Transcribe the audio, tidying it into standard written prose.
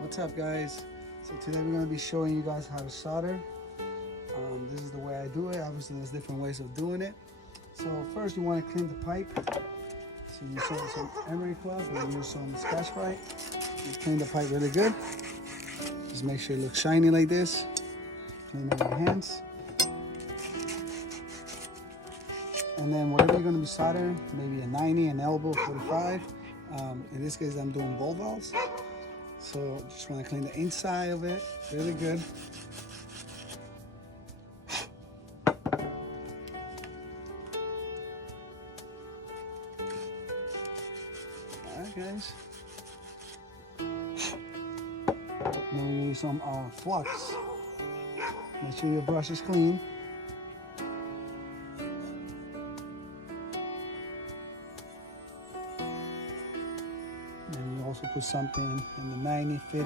What's up, guys? So today we're going to be showing you guys how to solder. This is the way I do it. Obviously there's different ways of doing it. So first you want to clean the pipe. So you use some emery cloth or use some Scotch Brite. You clean the pipe really good. Just make sure it looks shiny like this. Clean it with your hands. And then whatever you're going to be soldering, maybe a 90, an elbow, 45. In this case I'm doing bolt valves. So just want to clean the inside of it really good. Alright, guys. Then we need some flux. Make sure your brush is clean. And you also put something in the 90 fit.